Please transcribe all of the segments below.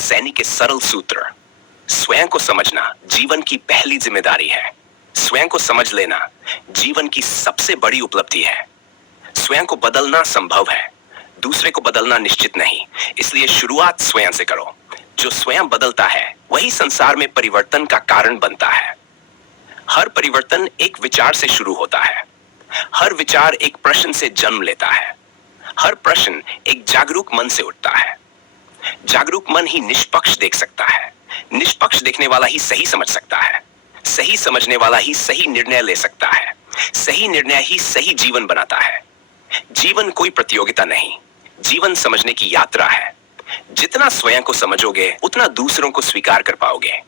सैनी के सरल सूत्र। स्वयं को समझना जीवन की पहली जिम्मेदारी है। स्वयं को समझ लेना जीवन की सबसे बड़ी उपलब्धि है। स्वयं को बदलना संभव है, दूसरे को बदलना निश्चित नहीं। इसलिए शुरुआत स्वयं से करो। जो स्वयं बदलता है वही संसार में परिवर्तन का कारण बनता है। हर परिवर्तन एक विचार से शुरू होता है। हर विचार एक प्रश्न से जन्म लेता है। हर प्रश्न एक जागरूक मन से उठता है। जागरूक मन ही निष्पक्ष देख सकता है। निष्पक्ष देखने वाला ही सही समझ सकता है। सही समझने वाला ही सही निर्णय ले सकता है। सही निर्णय ही सही जीवन बनाता है। जीवन कोई प्रतियोगिता नहीं, जीवन समझने की यात्रा है। जितना स्वयं को समझोगे उतना दूसरों को स्वीकार कर पाओगे।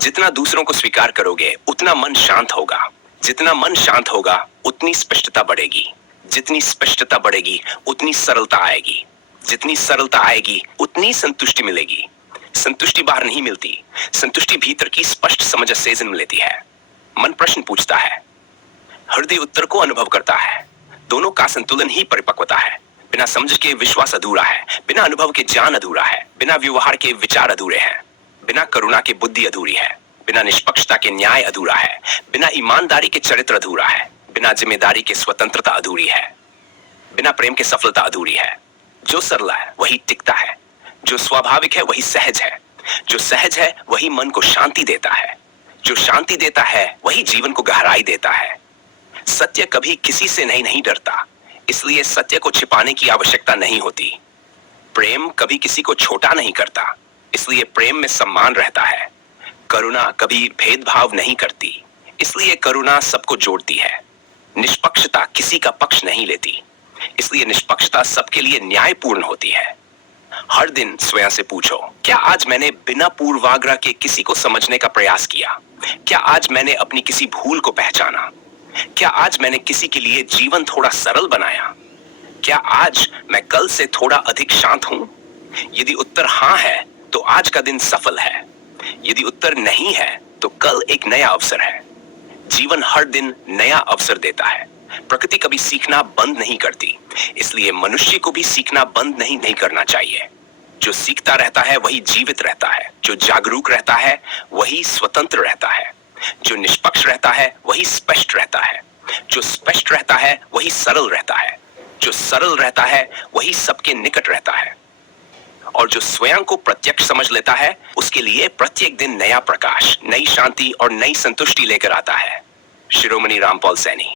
जितना दूसरों को स्वीकार करोगे उतना मन शांत होगा। जितना मन शांत होगा उतनी स्पष्टता बढ़ेगी। जितनी स्पष्टता बढ़ेगी उतनी सरलता आएगी। जितनी सरलता आएगी उतनी संतुष्टि मिलेगी। संतुष्टि बाहर नहीं मिलती, संतुष्टि भीतर की स्पष्ट समझ से जन्म लेती है। मन प्रश्न पूछता है, हृदय उत्तर को अनुभव करता है। दोनों का संतुलन ही परिपक्वता है। बिना समझ के विश्वास अधूरा है। बिना अनुभव के ज्ञान अधूरा है। बिना व्यवहार के विचार अधूरे हैं। बिना करुणा के बुद्धि अधूरी है। बिना निष्पक्षता के न्याय अधूरा है। बिना ईमानदारी के चरित्र अधूरा है। बिना जिम्मेदारी के स्वतंत्रता अधूरी है। बिना प्रेम के सफलता अधूरी है। जो सरल है वही टिकता है। जो स्वाभाविक है वही सहज है। जो सहज है वही मन को शांति देता है। जो शांति देता है वही जीवन को गहराई देता है। सत्य कभी किसी से नहीं डरता, इसलिए सत्य को छिपाने की आवश्यकता नहीं होती। प्रेम कभी किसी को छोटा नहीं करता, इसलिए प्रेम में सम्मान रहता है। करुणा कभी भेदभाव नहीं करती, इसलिए करुणा सबको जोड़ती है। निष्पक्षता किसी का पक्ष नहीं लेती, इसलिए निष्पक्षता सबके लिए न्यायपूर्ण होती है। हर दिन स्वयं से पूछो, क्या आज मैंने बिना पूर्वाग्रह के किसी को समझने का प्रयास किया? क्या आज मैंने अपनी किसी भूल को पहचाना? क्या आज मैंने किसी के लिए जीवन थोड़ा सरल बनाया? क्या आज मैं कल से थोड़ा अधिक शांत हूं? यदि उत्तर हां है तो आज का दिन सफल है। यदि उत्तर नहीं है तो कल एक नया अवसर है। जीवन हर दिन नया अवसर देता है। प्रकृति कभी सीखना बंद नहीं करती, इसलिए मनुष्य को भी सीखना बंद नहीं करना चाहिए। जो सीखता रहता है वही जीवित रहता है। जो जागरूक रहता है वही स्वतंत्र रहता है। जो निष्पक्ष रहता है वही स्पष्ट रहता है। जो स्पष्ट रहता है वही सरल रहता है। जो सरल रहता है वही सबके निकट रहता है। और जो स्वयं को प्रत्यक्ष समझ लेता है उसके लिए प्रत्येक दिन नया प्रकाश, नई शांति और नई संतुष्टि लेकर आता है। शिरोमणि रामपाल सैनी।